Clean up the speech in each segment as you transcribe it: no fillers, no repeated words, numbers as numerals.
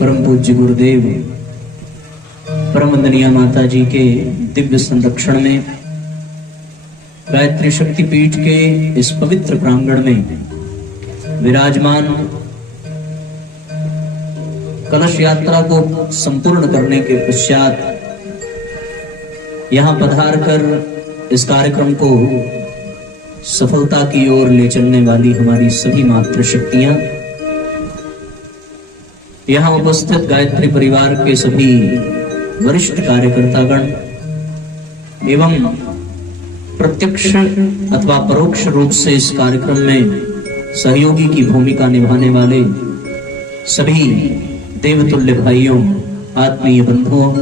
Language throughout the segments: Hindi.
परम पूज्य गुरुदेव परम वंदनीय माता जी के दिव्य संरक्षण में गायत्री शक्ति पीठ के इस पवित्र प्रांगण में विराजमान कलश यात्रा को संपूर्ण करने के पश्चात यहाँ पधार कर इस कार्यक्रम को सफलता की ओर ले चलने वाली हमारी सभी मातृशक्तियां, यहाँ उपस्थित गायत्री परिवार के सभी वरिष्ठ कार्यकर्तागण एवं प्रत्यक्ष अथवा परोक्ष रूप से इस कार्यक्रम में सहयोगी की भूमिका निभाने वाले सभी देवतुल्य भाइयों, आत्मीय बंधुओं,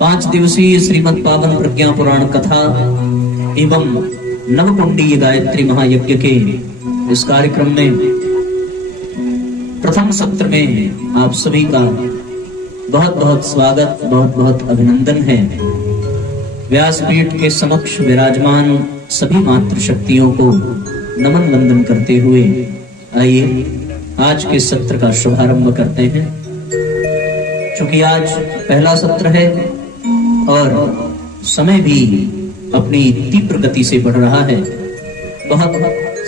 5 दिवसीय श्रीमद् पावन प्रज्ञा पुराण कथा एवं नवकुंडीय गायत्री महायज्ञ के इस कार्यक्रम में प्रथम सत्र में आप सभी का बहुत बहुत स्वागत, बहुत बहुत अभिनंदन है। व्यासपीठ के समक्ष विराजमान सभी मातृशक्तियों को नमन वंदन करते हुए आइए आज के सत्र का शुभारंभ करते हैं। चूंकि आज पहला सत्र है और समय भी अपनी तीव्र गति से बढ़ रहा है, बहुत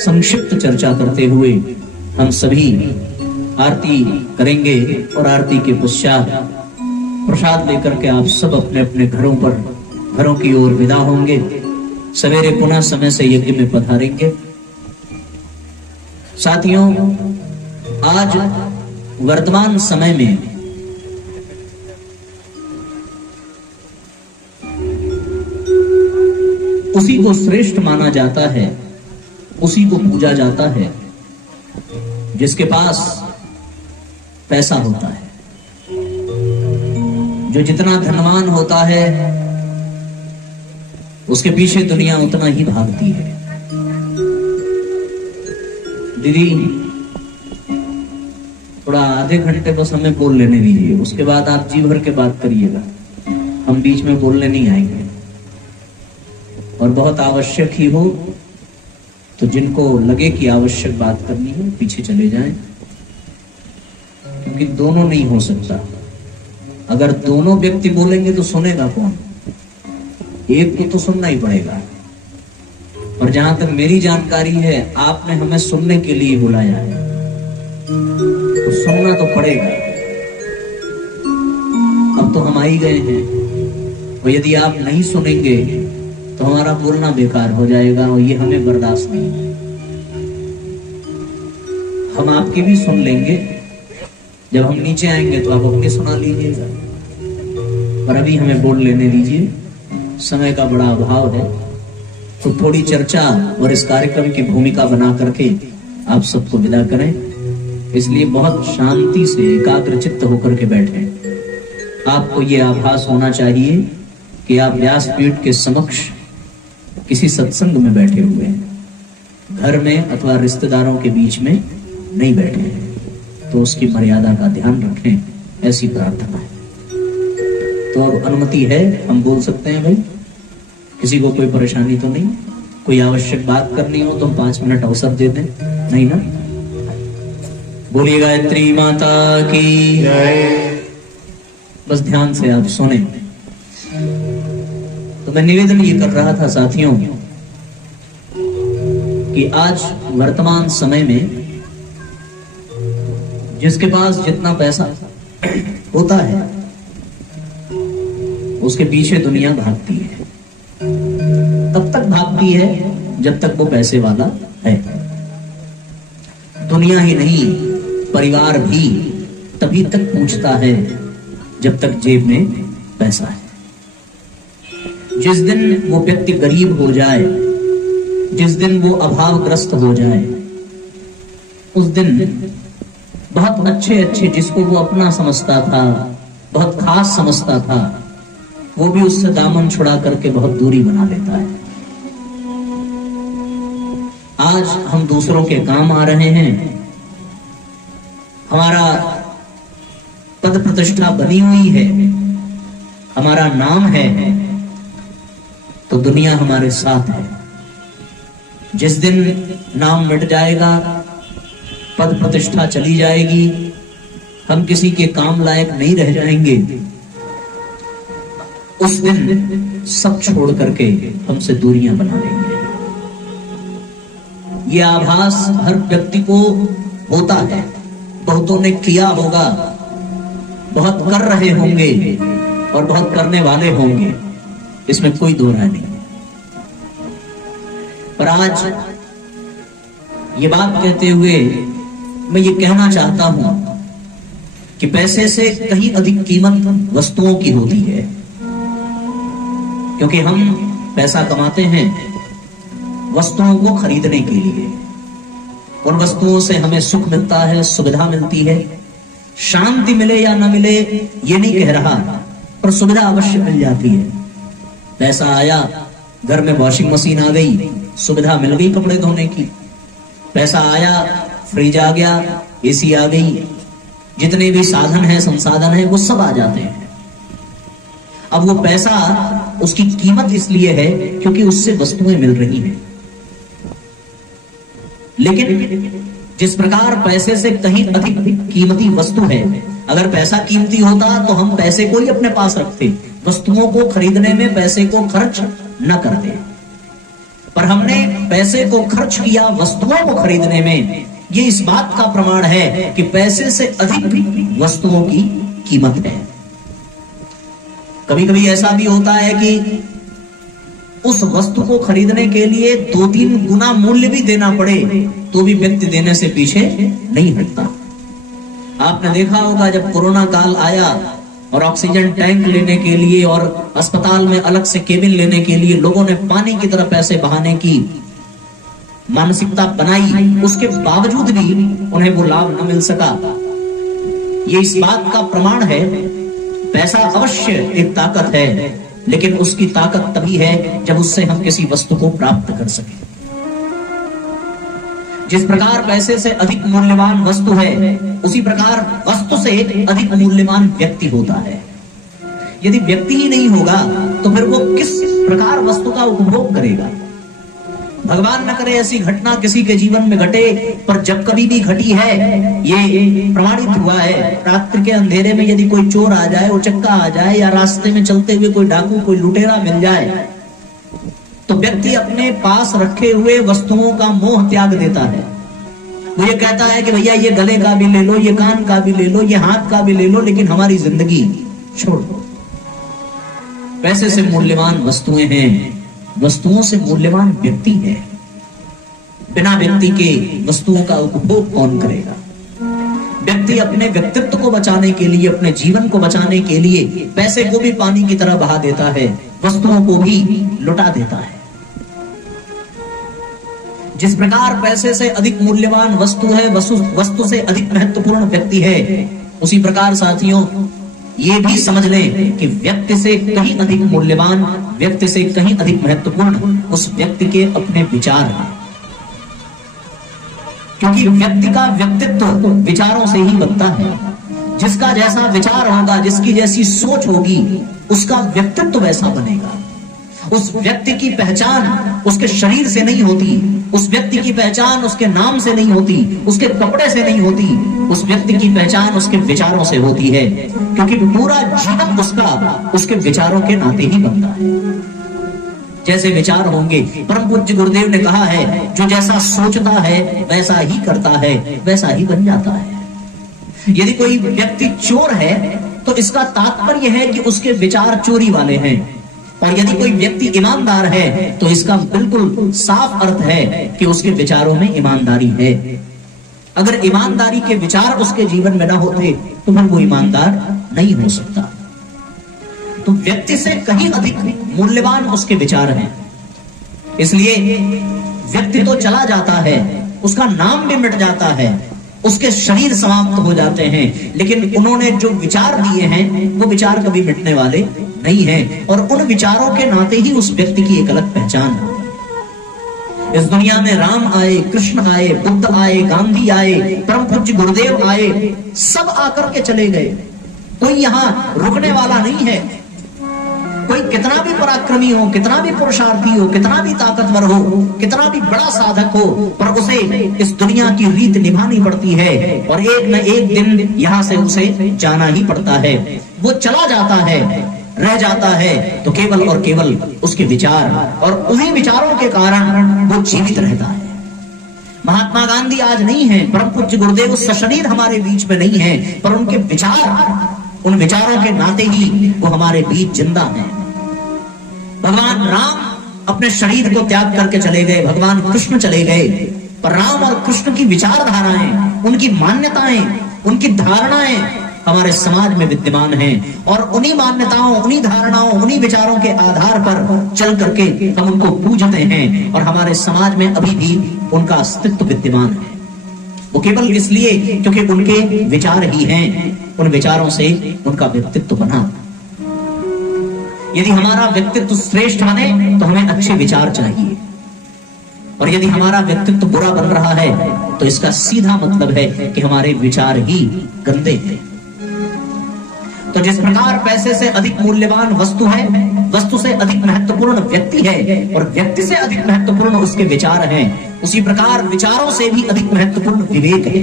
संक्षिप्त चर्चा करते हुए हम सभी आरती करेंगे और आरती के पश्चात प्रसाद लेकर के आप सब अपने अपने घरों की ओर विदा होंगे। सवेरे पुनः समय से यज्ञ में पधारेंगे। साथियों, आज वर्तमान समय में उसी को श्रेष्ठ माना जाता है, उसी को पूजा जाता है जिसके पास पैसा होता है। जो जितना धनवान होता है उसके पीछे दुनिया उतना ही भागती है। दीदी थोड़ा आधे घंटे बस हमें बोल लेने दीजिए, उसके बाद आप जी भर के बात करिएगा, हम बीच में बोलने नहीं आएंगे। और बहुत आवश्यक ही हो तो जिनको लगे कि आवश्यक बात करनी है पीछे चले जाएं, क्योंकि दोनों नहीं हो सकता। अगर दोनों व्यक्ति बोलेंगे तो सुनेगा कौन? एक को तो सुनना ही पड़ेगा। और जहां तक मेरी जानकारी है, आपने हमें सुनने के लिए बुलाया है, तो सुनना तो पड़ेगा। अब तो हम आ ही गए हैं, और यदि आप नहीं सुनेंगे तो हमारा बोलना बेकार हो जाएगा, और ये हमें बर्दाश्त नहीं है। हम आपकी भी सुन लेंगे, जब हम नीचे आएंगे तो आप अपनी सुना लीजिएगा, पर अभी हमें बोल लेने दीजिए। समय का बड़ा अभाव है, तो थोड़ी चर्चा और इस कार्यक्रम की भूमिका बना करके आप सबको विदा करें। इसलिए बहुत शांति से एकाग्रचित्त होकर के बैठें। आपको ये आभास होना चाहिए कि आप व्यासपीठ के समक्ष किसी सत्संग में बैठे हुए हैं, घर में अथवा रिश्तेदारों के बीच में नहीं बैठे हैं। तो उसकी मर्यादा का ध्यान रखें, ऐसी प्रार्थना है। तो अब अनुमति है, हम बोल सकते हैं भाई, किसी को कोई परेशानी तो नहीं? कोई आवश्यक बात करनी हो तो हम 5 मिनट अवसर दे दें, नहीं ना? बोलिए गायत्री माता की जय। बस ध्यान से आप सुने। तो मैं निवेदन ये कर रहा था साथियों कि आज वर्तमान समय में जिसके पास जितना पैसा होता है उसके पीछे दुनिया भागती है। तब तक भागती है जब तक वो पैसे वाला है। दुनिया ही नहीं, परिवार भी तभी तक पूछता है जब तक जेब में पैसा है। जिस दिन वो व्यक्ति गरीब हो जाए, जिस दिन वो अभावग्रस्त हो जाए, उस दिन बहुत अच्छे जिसको वो अपना समझता था, बहुत खास समझता था, वो भी उससे दामन छुड़ा करके बहुत दूरी बना लेता है। आज हम दूसरों के काम आ रहे हैं, हमारा पद प्रतिष्ठा बनी हुई है, हमारा नाम है, तो दुनिया हमारे साथ है। जिस दिन नाम मिट जाएगा पद प्रतिष्ठा चली जाएगी, हम किसी के काम लायक नहीं रह जाएंगे, उस दिन सब छोड़ करके हमसे दूरियां बना लेंगे। ये आभास हर व्यक्ति को होता है, बहुतों ने किया होगा, बहुत कर रहे होंगे और बहुत करने वाले होंगे, इसमें कोई दो राय नहीं। पर आज ये बात कहते हुए मैं ये कहना चाहता हूं कि पैसे से कहीं अधिक कीमत वस्तुओं की होती है, क्योंकि हम पैसा कमाते हैं वस्तुओं को खरीदने के लिए। उन वस्तुओं से हमें सुख मिलता है, सुविधा मिलती है, शांति मिले या ना मिले ये नहीं कह रहा, पर सुविधा अवश्य मिल जाती है। पैसा आया, घर में वॉशिंग मशीन आ गई, सुविधा मिल गई कपड़े धोने की। पैसा आया, फ्रिज आ गया, एसी आ गई, जितने भी साधन है, संसाधन है, वो सब आ जाते हैं। अब वो पैसा, उसकी कीमत इसलिए है क्योंकि उससे वस्तुएं मिल रही हैं। लेकिन जिस प्रकार पैसे से कहीं अधिक कीमती वस्तु है, अगर पैसा कीमती होता तो हम पैसे को ही अपने पास रखते, वस्तुओं को खरीदने में पैसे को खर्च न करते। पर हमने पैसे को खर्च किया वस्तुओं को खरीदने में। ये इस बात का प्रमाण है कि पैसे से अधिक वस्तुओं की कीमत है। कभी कभी ऐसा भी होता है कि उस वस्तु को खरीदने के लिए 2-3 गुना मूल्य भी देना पड़े तो भी व्यक्ति देने से पीछे नहीं हटता। आपने देखा होगा जब कोरोना काल आया और ऑक्सीजन टैंक लेने के लिए और अस्पताल में अलग से केबिन लेने के लिए लोगों ने पानी की तरह पैसे बहाने की मानसिकता बनाई, उसके बावजूद भी उन्हें वो लाभ न मिल सका। ये इस बात का प्रमाण है, पैसा अवश्य एक ताकत है, लेकिन उसकी ताकत तभी है जब उससे हम किसी वस्तु को प्राप्त कर सकें। जिस प्रकार पैसे से अधिक मूल्यवान वस्तु है, उसी प्रकार वस्तु से अधिक मूल्यवान व्यक्ति होता है। यदि व्यक्ति ही नहीं होगा तो फिर वो किस प्रकार वस्तु का उपभोग करेगा। भगवान न करे ऐसी घटना किसी के जीवन में घटे, पर जब कभी भी घटी है, ये प्रमाणित हुआ है, रात्रि के अंधेरे में यदि कोई चोर आ जाए, उचक्का आ जाए, या रास्ते में चलते हुए कोई डाकू, कोई लुटेरा मिल जाए, तो व्यक्ति अपने पास रखे हुए वस्तुओं का मोह त्याग देता है। वो ये कहता है कि भैया ये गले का भी ले लो, ये कान का भी ले लो, ये हाथ का भी ले लो, लेकिन हमारी जिंदगी छोड़ दो। पैसे से मूल्यवान वस्तुएं हैं, वस्तुओं से मूल्यवान व्यक्ति है। बिना व्यक्ति के वस्तुओं का उपभोग कौन करेगा। व्यक्ति अपने व्यक्तित्व को बचाने के लिए, अपने जीवन को बचाने के लिए पैसे को भी पानी की तरह बहा देता है, वस्तुओं को भी लुटा देता है। जिस प्रकार पैसे से अधिक मूल्यवान वस्तु है, वस्तु से अधिक महत्वपूर्ण व्यक्ति है, उसी प्रकार साथियों ये भी समझ लें कि व्यक्ति से कहीं अधिक मूल्यवान, व्यक्ति से कहीं अधिक महत्वपूर्ण उस व्यक्ति के अपने विचार हैं। क्योंकि व्यक्ति का व्यक्तित्व विचारों से ही बनता है। जिसका जैसा विचार होगा, जिसकी जैसी सोच होगी, उसका व्यक्तित्व वैसा बनेगा। उस व्यक्ति की पहचान उसके शरीर से नहीं होती, उस व्यक्ति की पहचान उसके नाम से नहीं होती, उसके कपड़े से नहीं होती, उस व्यक्ति की पहचान उसके विचारों से होती है। क्योंकि पूरा जीवन उसका उसके विचारों के नाते ही बनता है। जैसे विचार होंगे, परम पूज्य गुरुदेव ने कहा है, जो जैसा सोचता है वैसा ही करता है, वैसा ही बन जाता है। यदि कोई व्यक्ति चोर है तो इसका तात्पर्य है कि उसके विचार चोरी वाले हैं, और यदि कोई व्यक्ति ईमानदार है तो इसका बिल्कुल साफ अर्थ है कि उसके विचारों में ईमानदारी है। अगर ईमानदारी के विचार उसके जीवन में ना होते तो फिर वो ईमानदार नहीं हो सकता। तो व्यक्ति से कहीं अधिक मूल्यवान उसके विचार हैं। इसलिए व्यक्ति तो चला जाता है, उसका नाम भी मिट जाता है, उसके शरीर समाप्त हो जाते हैं, लेकिन उन्होंने जो विचार दिए हैं वो विचार कभी मिटने वाले नहीं हैं, और उन विचारों के नाते ही उस व्यक्ति की एक अलग पहचान है। इस दुनिया में राम आए, कृष्ण आए, बुद्ध आए, गांधी आए, परम पूज्य गुरुदेव आए, सब आकर के चले गए, कोई यहाँ रुकने वाला नहीं है। कोई कितना भी पराक्रमी हो, कितना भी पुरुषार्थी हो, कितना भी ताकतवर हो, कितना भी बड़ा साधक हो, पर उसे इस दुनिया की रीत निभानी पड़ती है और एक न एक दिन यहाँ से उसे जाना ही पड़ता है। वो चला जाता है, रह जाता है तो केवल और केवल उसके विचार, और उन्हीं विचारों के कारण वो जीवित रहता है। महात्मा गांधी आज नहीं है, परम पूज्य गुरुदेव सशरीर हमारे बीच में नहीं है, पर उनके विचार, उन विचारों के नाते ही वो हमारे बीच जिंदा हैं। भगवान राम अपने शरीर को त्याग करके चले गए, भगवान कृष्ण चले गए, पर राम और कृष्ण की विचारधाराएं, उनकी मान्यताएं, उनकी धारणाएं हमारे समाज में विद्यमान हैं और उन्हीं मान्यताओं, उन्हीं धारणाओं, उन्हीं विचारों के आधार पर चल करके हम उनको पूजते हैं और हमारे समाज में अभी भी उनका अस्तित्व विद्यमान है। वो केवल इसलिए क्योंकि उनके विचार ही हैं, उन विचारों से उनका व्यक्तित्व बना। यदि हमारा व्यक्तित्व श्रेष्ठ बने तो हमें अच्छे विचार चाहिए, और यदि हमारा व्यक्तित्व बुरा बन रहा है तो इसका सीधा मतलब है कि हमारे विचार ही गंदे हैं। तो जिस प्रकार पैसे से अधिक मूल्यवान वस्तु है, वस्तु से अधिक महत्वपूर्ण व्यक्ति है और व्यक्ति से अधिक महत्वपूर्ण उसके विचार हैं, उसी प्रकार विचारों से भी अधिक महत्वपूर्ण विवेक है।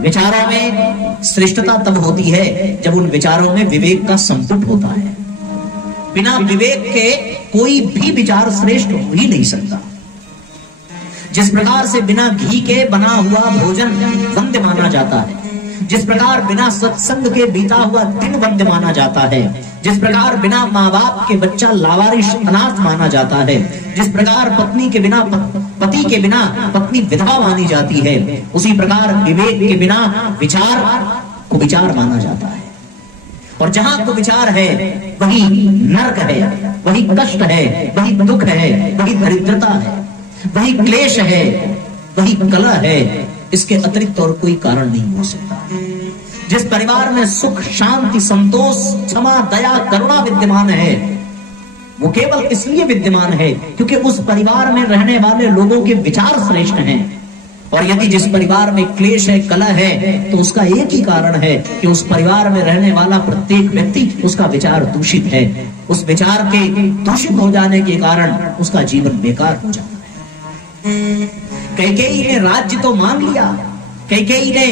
विचारों में श्रेष्ठता तब होती है जब उन विचारों में विवेक का संपुट होता है। बिना विवेक के कोई भी विचार श्रेष्ठ हो ही नहीं सकता। जिस प्रकार से बिना घी के बना हुआ भोजन वंद्य माना जाता है, जिस प्रकार बिना सत्संग के बीता हुआ दिन वंद्य माना जाता है, जिस प्रकार बिना माँ बाप के बच्चा लावारिश अनाथ माना जाता है, जिस प्रकार पत्नी के बिना पति के बिना पत्नी विधवा मानी जाती है, उसी प्रकार विवेक के बिना विचार को विचार माना जाता है। और जहां को विचार है वही नरक है, वही कष्ट है, वही दुख है, वही दरिद्रता है, वही क्लेश है, वही कलह है। इसके अतिरिक्त और कोई कारण नहीं हो सकता। जिस परिवार में सुख, शांति, संतोष, क्षमा, दया, करुणा विद्यमान है, वो केवल इसलिए विद्यमान है क्योंकि उस परिवार में रहने वाले लोगों के विचार श्रेष्ठ हैं। और यदि जिस परिवार में क्लेश है, कलह है, तो उसका एक ही कारण है कि उस परिवार में रहने वाला प्रत्येक व्यक्ति, उसका विचार दूषित है। उस विचार के दूषित हो जाने के कारण उसका जीवन बेकार हो जाता है। कैकेयी ने राज्य तो मांग लिया, कैकेयी ने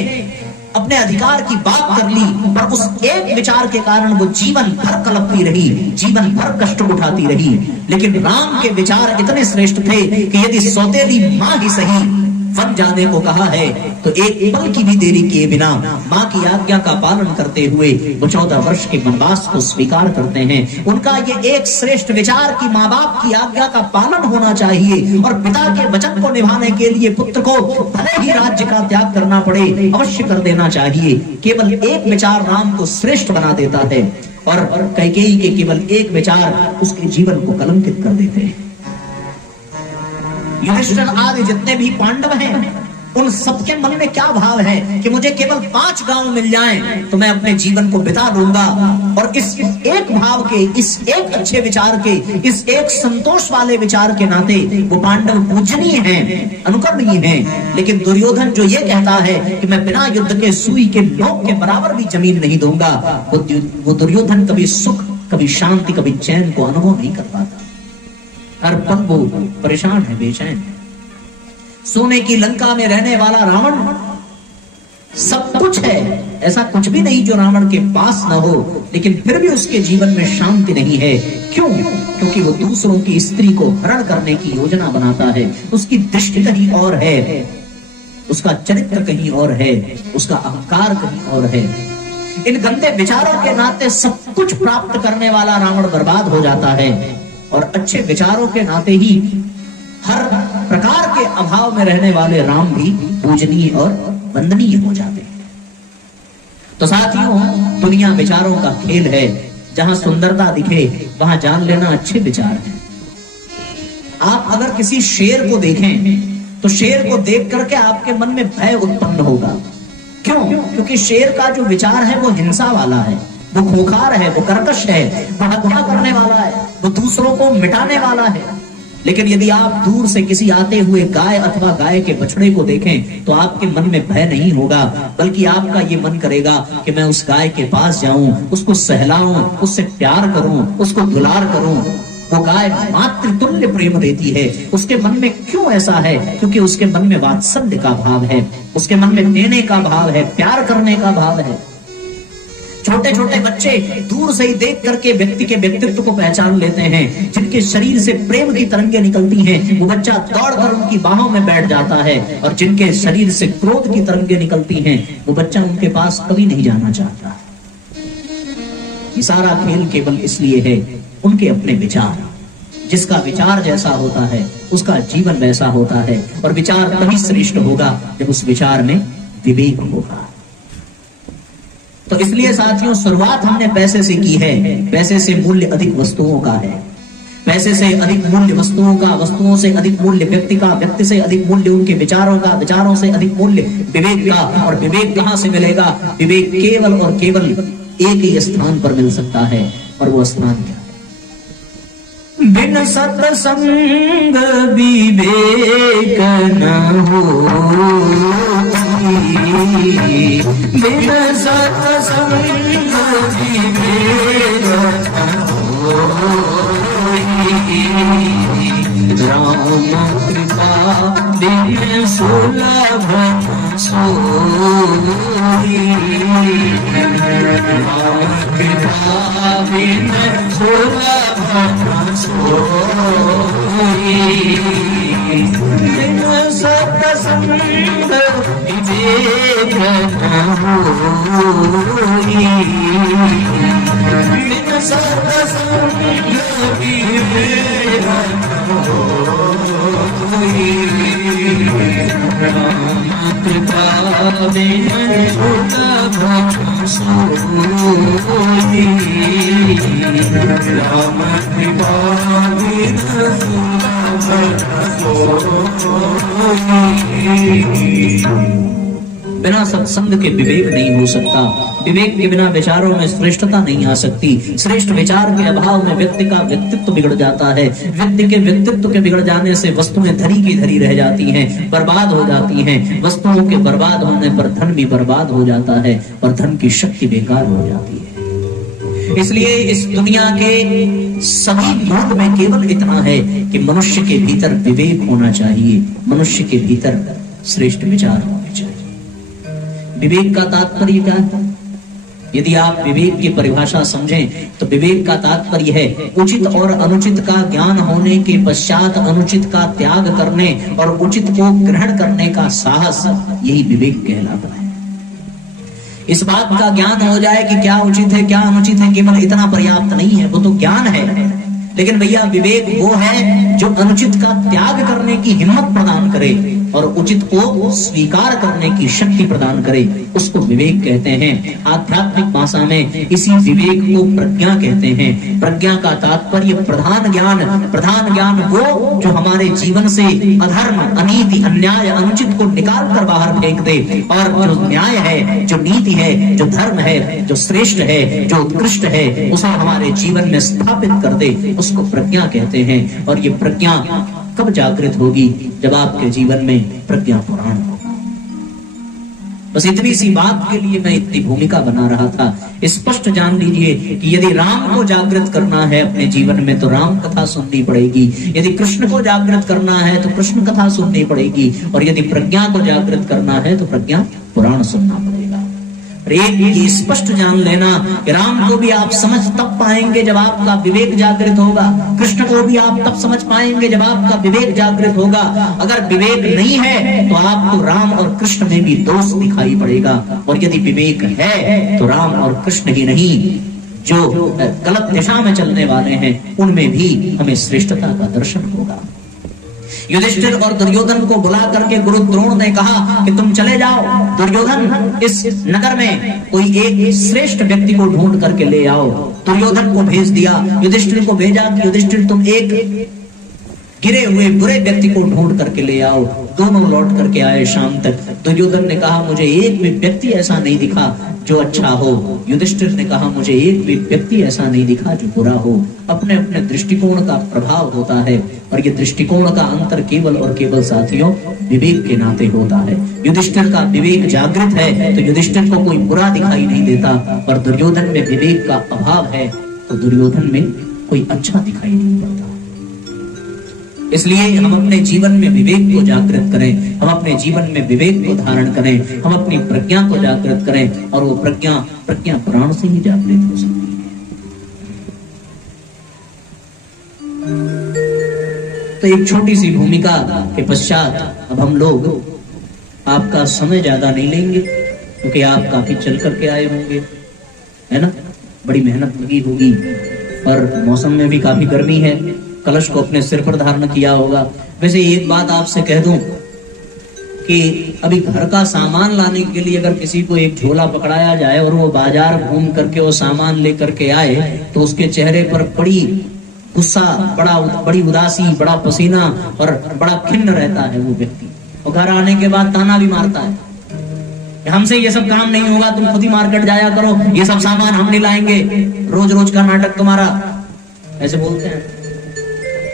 अपने अधिकार की बात कर ली, पर उस एक विचार के कारण वो जीवन भर कलपती रही, जीवन भर कष्ट उठाती रही। लेकिन राम के विचार इतने श्रेष्ठ थे कि यदि सौतेली मां ही सही वन जाने को कहा है तो एक पल की भी देरी किए बिना मां की आज्ञा का पालन करते हुए वो 14 वर्ष के वनवास को स्वीकार करते हैं। उनका ये एक श्रेष्ठ विचार कि माँ बाप की आज्ञा का पालन होना चाहिए और पिता के वचन को निभाने के लिए पुत्र को भले ही राज्य का त्याग करना पड़े अवश्य कर देना चाहिए। केवल एक विचार राम को श्रेष्ठ बना देता है और कैकेयी के केवल एक विचार उसके जीवन को कलंकित कर देते हैं। युधिष्ठिर आदि जितने भी पांडव हैं, उन सबके मन में क्या भाव है कि मुझे केवल 5 गांव मिल जाएं तो मैं अपने जीवन को बिता दूंगा। और इस एक भाव के, इस एक अच्छे विचार के, इस एक संतोष वाले विचार के नाते वो पांडव पूजनीय हैं, अनुकरणीय हैं। लेकिन दुर्योधन जो ये कहता है कि मैं बिना युद्ध के सुई के नोक के बराबर भी जमीन नहीं दूंगा, वो दुर्योधन कभी सुख, कभी शांति, कभी चैन को अनुभव नहीं कर पाता। हर पल वो परेशान है, बेचैन है। सोने की लंका में रहने वाला रावण सब कुछ है, ऐसा कुछ भी नहीं जो रावण के पास ना हो, लेकिन फिर भी उसके जीवन में शांति नहीं है। क्यों? क्योंकि वो दूसरों की स्त्री को हरण करने की योजना बनाता है। उसकी दृष्टि कहीं और है, उसका चरित्र कहीं और है, उसका अहंकार कहीं और है। इन गंदे विचारों के नाते सब कुछ प्राप्त करने वाला रावण बर्बाद हो जाता है और अच्छे विचारों के नाते ही हर प्रकार के अभाव में रहने वाले राम भी पूजनीय और वंदनीय हो जाते हैं। तो साथियों, दुनिया विचारों का खेल है। जहां सुंदरता दिखे वहां जान लेना अच्छे विचार है। आप अगर किसी शेर को देखें तो शेर को देख करके आपके मन में भय उत्पन्न होगा। क्यों? क्योंकि शेर का जो विचार है वो हिंसा वाला है, वो खूंखार है, वो कर्कश है, वो हत्या करने वाला है, वो दूसरों को मिटाने वाला है। लेकिन यदि आप दूर से किसी आते हुए गाय अथवा गाय के बछड़े को देखें तो आपके मन में भय नहीं होगा, बल्कि आपका ये मन करेगा कि मैं उस गाय के पास जाऊं, उसको सहलाऊं, उससे प्यार करूं, उसको दुलार करूं। वो गाय मातृतुल्य प्रेम देती है। उसके मन में क्यों ऐसा है? क्योंकि उसके मन में वात्सल्य का भाव है, उसके मन में देने का भाव है, प्यार करने का भाव है। छोटे छोटे बच्चे दूर से ही देख करके व्यक्ति के व्यक्तित्व को पहचान लेते हैं। जिनके शरीर से प्रेम की तरंगें निकलती हैं, वो बच्चा दौड़कर उनकी बाहों में बैठ जाता है, और जिनके शरीर से क्रोध की तरंगें निकलती हैं, वो बच्चा उनके पास कभी नहीं जाना चाहता। ये सारा खेल केवल इसलिए है, उनके अपने विचार। जिसका विचार जैसा होता है उसका जीवन वैसा होता है, और विचार तभी श्रेष्ठ होगा जब उस विचार में विवेक होगा। तो इसलिए साथियों, शुरुआत हमने पैसे से की है। पैसे से मूल्य अधिक वस्तुओं का है, पैसे से अधिक मूल्य वस्तुओं का, वस्तुओं से अधिक मूल्य व्यक्ति का, व्यक्ति से अधिक मूल्य उनके विचारों का, विचारों से अधिक मूल्य विवेक का। और विवेक कहां से मिलेगा? विवेक केवल और केवल एक ही स्थान पर मिल सकता है, और वो स्थान क्या है? बिन सत्संग विवेक न हो, बिन सत्संग विवेक न हो, राम कृपा बिन सुलभ सोई, राम कृपा बिन सुलभ सोई, बिन सत्संग विवेक न होई, बिन सत्संग विवेक न होई, राम कृपा बिन सुलभ सोई, राम कृपा बिन सुलभ सोई। बिना सत्संग के विवेक नहीं हो सकता, विवेक के बिना विचारों में श्रेष्ठता नहीं आ सकती। श्रेष्ठ विचार के अभाव में व्यक्ति का व्यक्तित्व बिगड़ जाता है। व्यक्ति के व्यक्तित्व के बिगड़ जाने से वस्तुएं धरी की धरी रह जाती हैं, बर्बाद हो जाती हैं। वस्तुओं के बर्बाद होने पर धन भी बर्बाद हो जाता है, और धन की शक्ति बेकार हो जाती है। इसलिए इस दुनिया के सभी मूल में केवल इतना है कि मनुष्य के भीतर विवेक होना चाहिए, मनुष्य के भीतर श्रेष्ठ विचार होने चाहिए। विवेक का तात्पर्य क्या है? यदि आप विवेक की परिभाषा समझें तो विवेक का तात्पर्य है उचित और अनुचित का ज्ञान होने के पश्चात अनुचित का त्याग करने और उचित को ग्रहण करने का साहस, यही विवेक कहलाता है। इस बात का ज्ञान हो जाए कि क्या उचित है क्या अनुचित है, केवल इतना पर्याप्त नहीं है, वो तो ज्ञान है। लेकिन भैया विवेक वो है जो अनुचित का त्याग करने की हिम्मत प्रदान करे और उचित को स्वीकार करने की शक्ति प्रदान करे, उसको विवेक कहते हैं। आध्यात्मिक भाषा में इसी विवेक को प्रज्ञा कहते हैं। प्रज्ञा का तात्पर्य प्रधान ज्ञान। प्रधान ज्ञान वो जो हमारे जीवन से अधर्म, अनीति, अन्याय, अनुचित को निकाल कर बाहर फेंक दे, और जो न्याय है, जो नीति है, जो धर्म है, जो श्रेष्ठ है, जो उत्कृष्ट है, उसे हमारे जीवन में स्थापित कर दे, उसको प्रज्ञा कहते हैं। और ये प्रज्ञा कब जागृत होगी? जब आपके जीवन में प्रज्ञा पुराण होगा। बस इतनी सी बात के लिए मैं इतनी भूमिका बना रहा था। स्पष्ट जान लीजिए कि यदि राम को जागृत करना है अपने जीवन में तो राम कथा सुननी पड़ेगी, यदि कृष्ण को जागृत करना है तो कृष्ण कथा सुननी पड़ेगी, और यदि प्रज्ञा को जागृत करना है तो प्रज्ञा पुराण सुनना पड़ेगा। ये स्पष्ट जान लेना कि राम को भी आप समझ तब पाएंगे जब आपका विवेक जागृत होगा, कृष्ण को भी आप तब समझ पाएंगे जब आपका विवेक जागृत होगा। अगर विवेक नहीं है तो आपको राम और कृष्ण में भी दोष दिखाई पड़ेगा, और यदि विवेक है तो राम और कृष्ण ही नहीं, जो गलत दिशा में चलने वाले हैं उनमें भी हमें श्रेष्ठता का दर्शन होगा। युधिष्ठिर और दुर्योधन को बुला करके गुरु द्रोण ने कहा कि तुम चले जाओ, दुर्योधन इस नगर में कोई एक श्रेष्ठ व्यक्ति को ढूंढ करके ले आओ। दुर्योधन को भेज दिया, युधिष्ठिर को भेजा कि युधिष्ठिर तुम एक गिरे हुए बुरे व्यक्ति को ढूंढ करके ले आओ। दोनों लौट करके आए शाम तक। दुर्योधन ने कहा मुझे एक भी व्यक्ति ऐसा नहीं दिखा जो अच्छा हो। युधिष्ठिर ने कहा मुझे एक भी व्यक्ति ऐसा नहीं दिखा जो बुरा हो। अपने अपने दृष्टिकोण का प्रभाव होता है और ये दृष्टिकोण का अंतर केवल और केवल साथियों विवेक के नाते होता है। युधिष्ठिर का विवेक जागृत है तो युधिष्ठिर को कोई बुरा दिखाई नहीं देता, और दुर्योधन में विवेक का अभाव है तो दुर्योधन में कोई अच्छा दिखाई नहीं पड़ता। इसलिए हम अपने जीवन में विवेक को जागृत करें, हम अपने जीवन में विवेक को धारण करें, हम अपनी प्रज्ञा को जागृत करें, और वो प्रज्ञा पुराण से ही जागृत हो सकती है। तो एक छोटी सी भूमिका के पश्चात अब हम लोग आपका समय ज्यादा नहीं लेंगे, क्योंकि आप काफी चल करके आए होंगे, है ना, बड़ी मेहनत लगी होगी, और मौसम में भी काफी गर्मी है। कलश को अपने सिर पर धारण किया होगा। वैसे एक बात आपसे कह दूं कि अभी घर का सामान लाने के लिए अगर किसी को एक झोला पकड़ाया जाए और वो बाजार घूम करके वो सामान लेकर के आए तो उसके चेहरे पर बड़ी गुस्सा, बड़ी उदासी, बड़ा पसीना और बड़ा खिन्न रहता है वो व्यक्ति, और घर आने के बाद ताना भी मारता है, हमसे ये सब काम नहीं होगा, तुम खुद ही मार्केट जाया करो, ये सब सामान हम नहीं लाएंगे, रोज रोज का नाटक तुम्हारा, ऐसे बोलते हैं।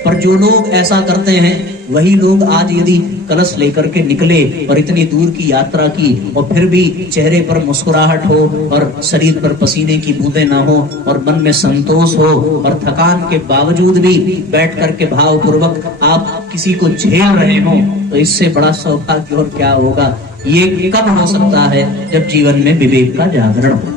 पर जो लोग ऐसा करते हैं वही लोग आज यदि कलश लेकर के निकले और इतनी दूर की यात्रा की और फिर भी चेहरे पर मुस्कुराहट हो और शरीर पर पसीने की बूंदें ना हो और मन में संतोष हो और थकान के बावजूद भी बैठ करके भावपूर्वक आप किसी को झेल रहे हो, तो इससे बड़ा सौभाग्य और क्या होगा। ये कब हो सकता है? जब जीवन में विवेक का जागरण हो।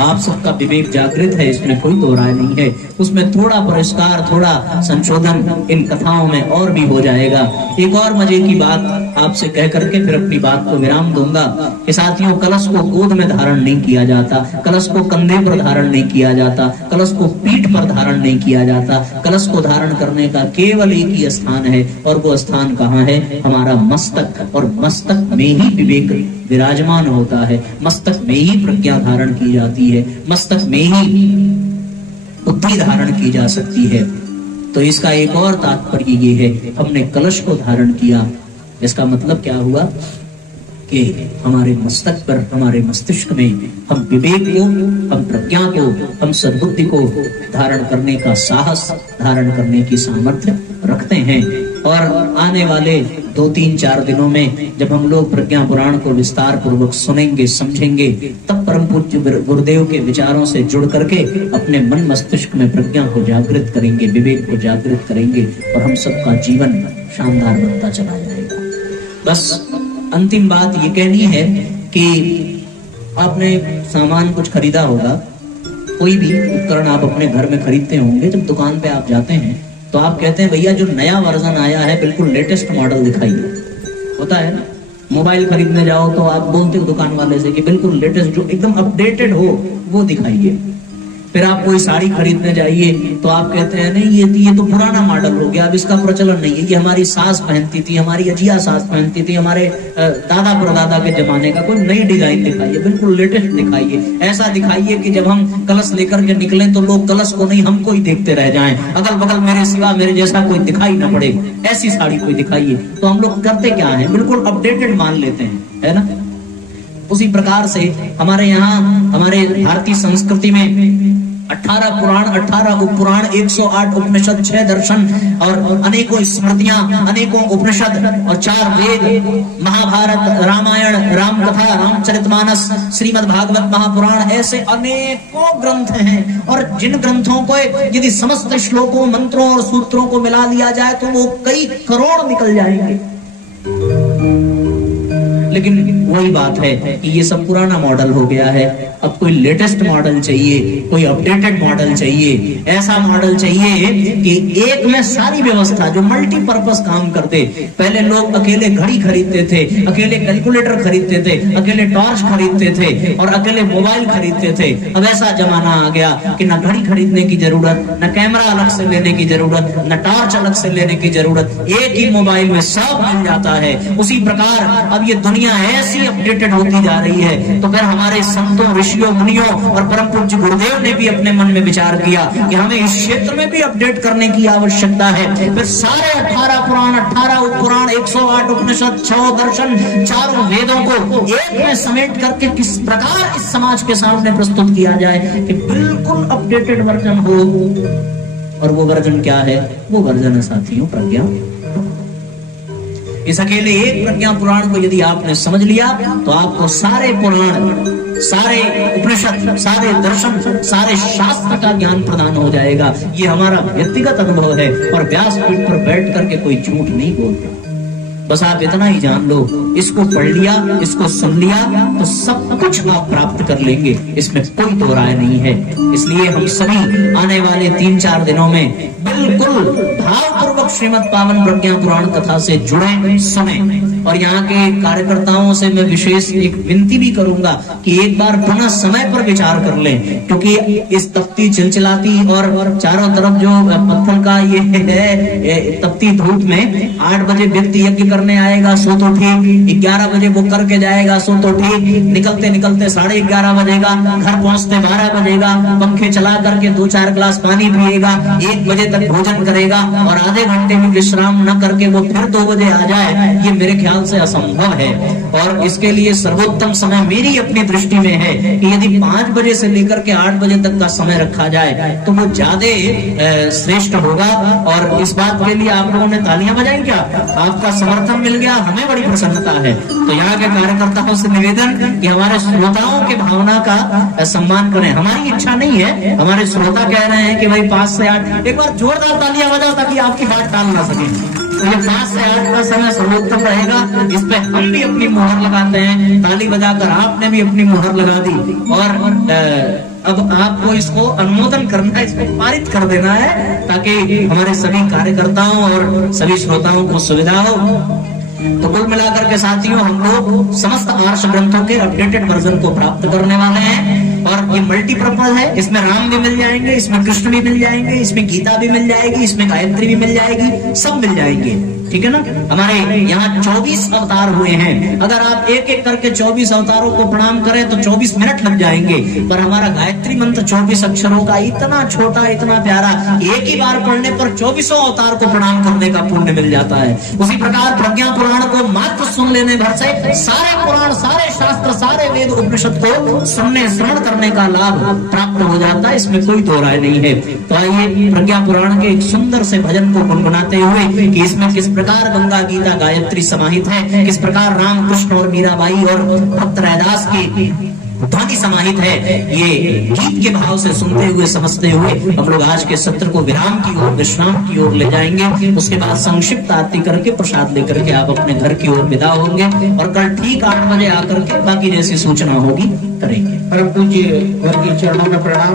आप सबका विवेक जागृत है, इसमें कोई दो राय नहीं है। उसमें थोड़ा परिष्कार, थोड़ा संशोधन इन कथाओं में और भी हो जाएगा। एक और मजे की बात आपसे कह करके फिर अपनी बात को विराम दूंगा कि साथियों, कलश को गोद में धारण नहीं किया जाता, कलश को कंधे पर धारण नहीं किया जाता, कलश को पीठ पर धारण नहीं किया जाता। कलश को धारण करने का केवल एक ही स्थान है, और वो स्थान कहाँ है? हमारा मस्तक। और मस्तक में ही विवेक विराजमान होता है, मस्तक में ही प्रज्ञा धारण की जाती है, मस्तक में ही बुद्धि धारण की जा सकती है। तो इसका एक और तात्पर्य ये है, हमने कलश को धारण किया, इसका मतलब क्या हुआ कि हमारे मस्तक पर, हमारे मस्तिष्क में हम विवेक को, हम प्रज्ञा को, हम सद्बुद्धि को धारण करने का साहस, धारण करने की सामर्थ्य रखते हैं। और आने वाले 2-3-4 दिनों में जब हम लोग प्रज्ञा पुराण को विस्तार पूर्वक सुनेंगे, समझेंगे, तब परम पूज्य गुरुदेव के विचारों से जुड़ करके अपने मन मस्तिष्क में प्रज्ञा को जागृत करेंगे, विवेक को जागृत करेंगे, और हम सबका जीवन शानदार बनता चला जाएगा। बस अंतिम बात ये कहनी है कि आपने सामान कुछ खरीदा होगा, कोई भी उपकरण आप अपने घर में खरीदते होंगे, जब दुकान पे आप जाते हैं तो आप कहते हैं भैया जो नया वर्जन आया है बिल्कुल लेटेस्ट मॉडल दिखाइए। होता है ना, मोबाइल खरीदने जाओ तो आप बोलते हो दुकान वाले से कि बिल्कुल लेटेस्ट, जो एकदम अपडेटेड हो वो दिखाइए। फिर आप कोई साड़ी खरीदने जाइए तो आप कहते हैं नहीं ये तो पुराना मॉडल हो गया, अब इसका प्रचलन नहीं है, ये हमारी सास पहनती थी, हमारी अजिया सास पहनती थी, हमारे दादा परदादा के जमाने का, कोई नई डिजाइन दिखाइए, बिल्कुल लेटेस्ट दिखाइए। ऐसा दिखाइए कि जब हम कलश लेकर के निकले तो लोग कलश को नहीं हमको ही देखते रह जाएं, अगल बगल मेरे सिवा मेरे जैसा कोई दिखाई ना पड़े, ऐसी साड़ी कोई दिखाइए। तो हम लोग करते क्या है, बिल्कुल अपडेटेड मान लेते हैं, है ना। उसी प्रकार से हमारे यहाँ, हमारे भारतीय संस्कृति में 18 पुराण, 18 उपपुराण, 108 उपनिषद, 6 दर्शन और अनेकों स्मृतियां, अनेकों उपनिषद और 4 वेद, महाभारत, रामायण, रामकथा, रामचरितमानस, श्रीमद् भागवत महापुराण, ऐसे अनेकों ग्रंथ हैं। और जिन ग्रंथों को यदि समस्त श्लोकों, मंत्रों और सूत्रों को मिला लिया जाए तो वो कई करोड़ निकल जाएंगे। लेकिन वही बात है कि ये सब पुराना मॉडल हो गया है, अब कोई लेटेस्ट मॉडल चाहिए, कोई अपडेटेड मॉडल चाहिए, ऐसा मॉडल चाहिए कि एक में सारी व्यवस्था, जो मल्टीपर्पस काम करते। पहले लोग अकेले घड़ी खरीदते थे, अकेले कैलकुलेटर खरीदते थे, अकेले टॉर्च खरीदते थे और अकेले मोबाइल खरीदते थे। अब ऐसा जमाना आ गया कि न घड़ी खरीदने की जरूरत, न कैमरा अलग से लेने की जरूरत, न टॉर्च अलग से लेने की जरूरत, एक ही मोबाइल में सब मिल जाता है। उसी प्रकार अब ये दुनिया ऐसी अपडेटेड होती जा रही है, तो फिर हमारे संतों ऋषियों मुनियों और परम पूज्य गुरुदेव ने भी अपने मन में विचार किया कि हमें इस क्षेत्र में भी अपडेट करने की आवश्यकता है। फिर सारे 18 पुराण, 18 उपपुराण, 108 उपनिषद, 6 दर्शन, 4 वेदों को एक में समेट करके किस प्रकार इस समाज के सामने प्रस्तुत किया जाए कि बिल्कुल अपडेटेड वर्जन हो। और वो वर्जन क्या है? वो वर्जन है साथियों प्रज्ञा। इस अकेले एक प्रज्ञा पुराण को यदि आपने समझ लिया तो आपको सारे पुराण, सारे उपनिषद, सारे दर्शन, सारे शास्त्र का ज्ञान प्रदान हो जाएगा। ये हमारा व्यक्तिगत अनुभव है और व्यासपीठ पर बैठ करके कोई झूठ नहीं बोलता। बस आप इतना ही जान लो, इसको पढ़ लिया, इसको सुन लिया तो सब कुछ आप प्राप्त कर लेंगे, इसमें कोई दो राय नहीं है। इसलिए हम सभी आने वाले 3-4 दिनों में बिल्कुल भावपूर्वक श्रीमद् पावन प्रज्ञा पुराण कथा से जुड़े, सुने। और यहाँ के कार्यकर्ताओं से मैं विशेष एक विनती भी करूंगा कि एक बार पुनः समय पर विचार कर लें, क्योंकि इस तपती चिलचिलाती और चारों तरफ जो पत्थर का ये है तपती धूप में 8 बजे व्यक्ति यज्ञ करने आएगा सो तो ठीक, 11 बजे वो करके जाएगा सो तो ठीक, निकलते निकलते 11:30 बजेगा, घर पहुंचते 12 बजेगा, पंखे चला करके 2-4 गिलास पानी पिएगा, 1 बजे तक भोजन करेगा और आधे घंटे में विश्राम न करके वो फिर 2 बजे आ जाए, ये मेरे ख्याल से असंभव है। और इसके लिए सर्वोत्तम समय मेरी अपनी दृष्टि में है कि यदि 5 बजे से लेकर के 8 बजे तक का समय रखा जाए तो वो ज्यादा श्रेष्ठ होगा। और इस बात के लिए आप लोगों ने तालियां बजाई क्या? आपका समर्थन मिल गया, हमें बड़ी प्रसन्नता है। तो यहाँ के कार्यकर्ताओं से निवेदन कि हमारे श्रोताओं के भावना का सम्मान करें। हमारी इच्छा नहीं है, हमारे श्रोता कह रहे हैं कि भाई 5 से 8, एक बार जोरदार तालियां बजाओ ताकि आपकी बात टाल ना सके। तो ये 5 से 8 का समय सर्वोत्तम रहेगा। इस पे हम भी अपनी मुहर लगाते हैं, ताली बजाकर आपने भी अपनी मुहर लगा दी। और अब आपको इसको अनुमोदन करना है, इसको पारित कर देना है ताकि हमारे सभी कार्यकर्ताओं और सभी श्रोताओं को सुविधा हो। तो कुल मिलाकर के साथियों, हम लोग समस्त आर्ष ग्रंथों के अपडेटेड वर्जन को प्राप्त करने वाले हैं। और ये मल्टीपर्पज है, इसमें राम भी मिल जाएंगे, इसमें कृष्ण भी मिल जाएंगे, इसमें गीता भी मिल जाएगी, इसमें गायत्री भी मिल जाएगी, सब मिल जाएंगे। ठीक है ना? हमारे यहाँ 24 अवतार हुए हैं। अगर आप एक एक करके 24 अवतारों को प्रणाम करें तो 24 मिनट लग जाएंगे, पर हमारा गायत्री मंत्र 24 अक्षरों का इतना छोटा, इतना प्यारा, एक ही बार पढ़ने पर 24 अवतार को प्रणाम करने का पुण्य मिल जाता है। उसी प्रकार प्रज्ञा पुराण को मात्र सुन लेने भर से सारे पुराण, सारे शास्त्र, सारे वेद उपनिषद को सुनने, श्रवण करने का लाभ प्राप्त हो जाता है, इसमें कोई दो राय नहीं है। तो आइए प्रज्ञा पुराण के एक सुंदर से भजन को गुनगुनाते हुए कि इसमें किस प्रकार गंगा, गीता, गायत्री समाहित है, किस प्रकार राम, कृष्ण और मीराबाई और भक्त रैदास की ध्वनि समाहित है, ये गीत के भाव से सुनते हुए, समझते हुए हम लोग आज के सत्र को विराम की ओर, विश्राम की ओर ले जाएंगे। उसके बाद संक्षिप्त आरती करके प्रसाद लेकर के आप अपने घर की ओर विदा होंगे और कल ठीक 8 बजे आकर के बाकी जैसी सूचना होगी करेंगे। परम पूज्य घर के चरणों में प्रणाम।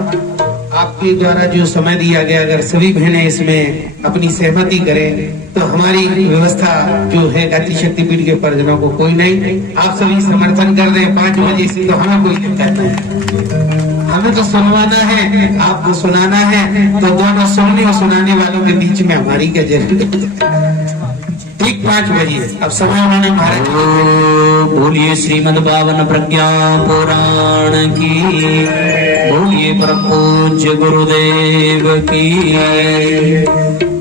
आपके द्वारा जो समय दिया गया, अगर सभी बहनें इसमें अपनी सहमति करें तो हमारी व्यवस्था जो है गायत्री शक्ति पीठ के परिजनों को कोई नहीं, आप सभी समर्थन कर दें 5 बजे से, तो हमें कोई दिक्कत नहीं। हमें तो सुनवाना है, आपको सुनाना है, तो दोनों सुनने और सुनाने वालों के बीच में हमारी क्या जरूरत है? ठीक 5 बजे अब समय उन्होंने महाराज बोलिए श्रीमद् पावन प्रज्ञा पुराण की, बोलिए परम पूज्य गुरुदेव की।